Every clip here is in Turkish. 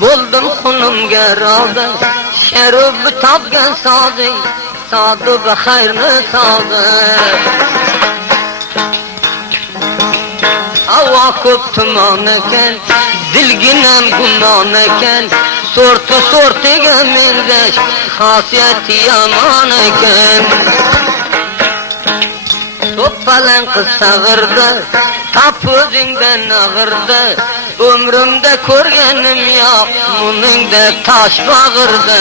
buldum kulumga rozi, sheru bitobga sozi, sodi va xayrni sozi. Havo ko'p tumon ekan, dilginam gumon ekan, so'rtiga mengash xosiyati yomon ekan. To'ppalan qiz sag'irda, tap o'zingdan ag'irda, umrimda ko'rganim yo'q muningda tosh bag'irda.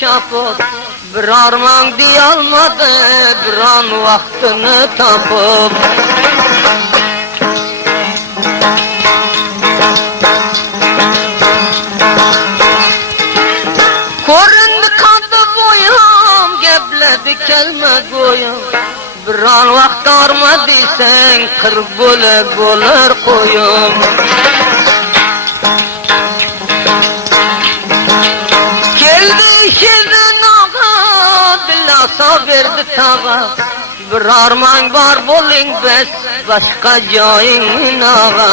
Çapıp bir armağan diyalmadı, bir an vaktini tapıp. Ko'rindi qandı boyum, gepledi kelme go'yum. Bir an vaqt arma desang, qirq bo'lar qo'yum. Verdi tağa, bir armağan var bo'ling bes, başka joying ağa.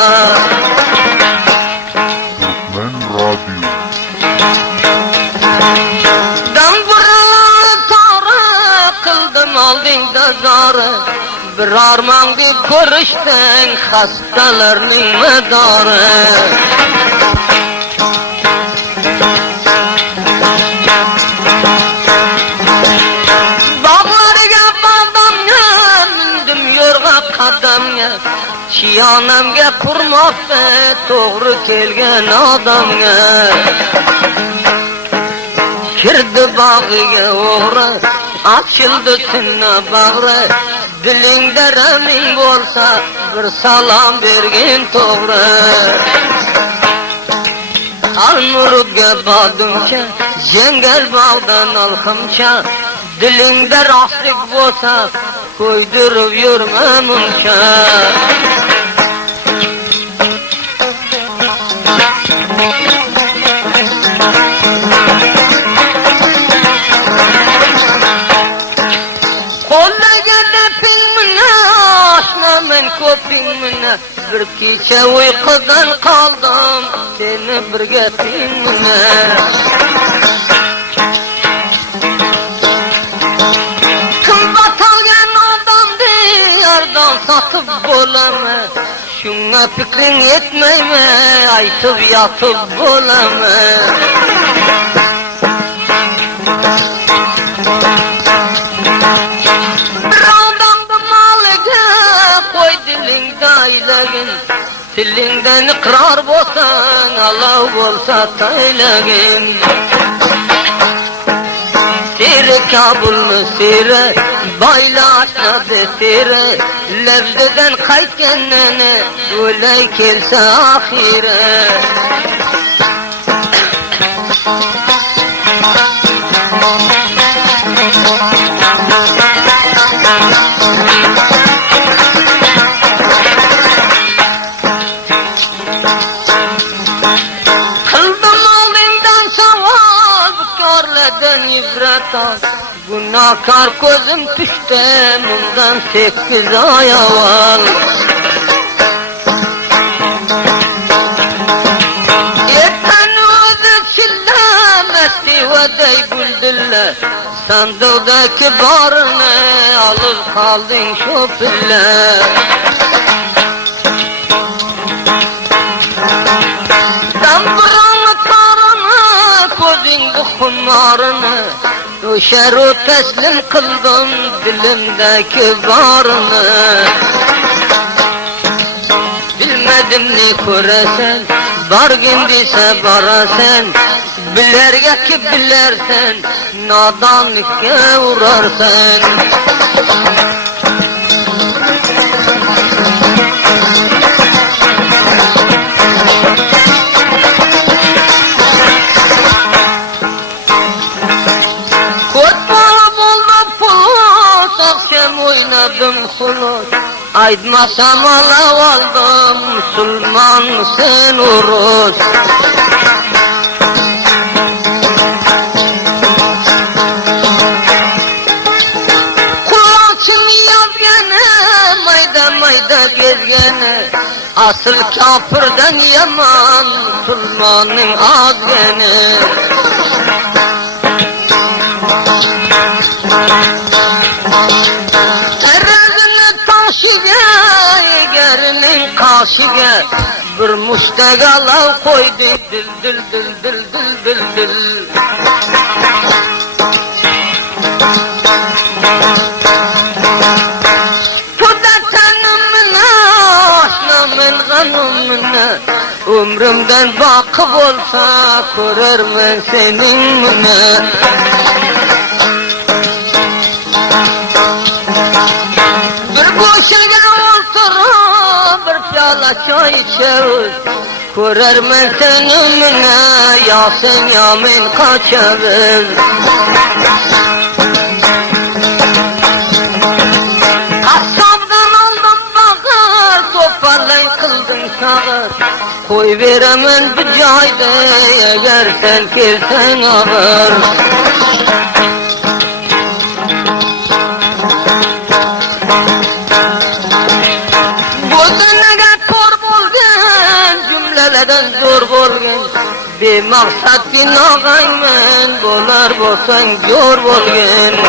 Ben radyo. Damburani to'g'ri qildim oldingda zori, bir armağan deb ko'rishding xastalarning madori. Şiyanamga qurmoqda to'g'ri kelgan odamga. Kirdi bog'iga o'g'ri, ochildi tunna bag'ri, dilingda raming bo'lsa bir salom bergin to'g'ri. Al-Murudga bodimcha, jangal bog'dan olqimcha, dilingda rostlik bo'lsa ko'ydirib yurma muncha. Qo'llaganda filmini osnamen ko'pingmini, bir kecha uyqudan qoldim seni bir gapingmini. Satıp bo'lami, shunga fikring yetmaymi, aytib yotib bo'lami. Bir odamni moliga qo'y dilingda aylagin, tilingdan iqror bo'lsang, Alloh bo'lsa taylagin. Seri Kabulni seri, baylatmadı seri, levdeden qaytganini o'lay kelsa axiri. Qildim oldingdan savol, bukorlardan ibrat ol. Günahkar ko'zim tushdi bundan 8 oy avval. Ertan o'zi chillamasti vaday buldilla, sandiqdagi borini olib qolding shu pilla. Damburani torini ko'zingni xumorini, o'sharu taslim qildim dilimdagi borini. Bilmadim ne ko'rasan, borgin desa borasan, bilarga ki bilarsan, nodonlikka urarsan. Oynadım xulus, aytmasam olav oldim, musulmon sen urus. asıl kafirden yaman Müslümanın adını. Terazini taşıga, egerinin kaşıga bir mustaqala koydu dil dil dil dil dil dil dil. Ömrümden bakıp olsa görürüm senin müne. Bir boşaga oturup bir piyala çay içeriz, görürüm senin müne. Ya sen ya men kaçarız. Kasabdan aldım bakır, toparlay kıldın şahır. Koy veremem bir cayda, eğer sen kelsen ağır. Gözüne kor boldun, cümlelerden zor boldun. Bir maksat ki nağaymen, bolar bolsan gör boldun.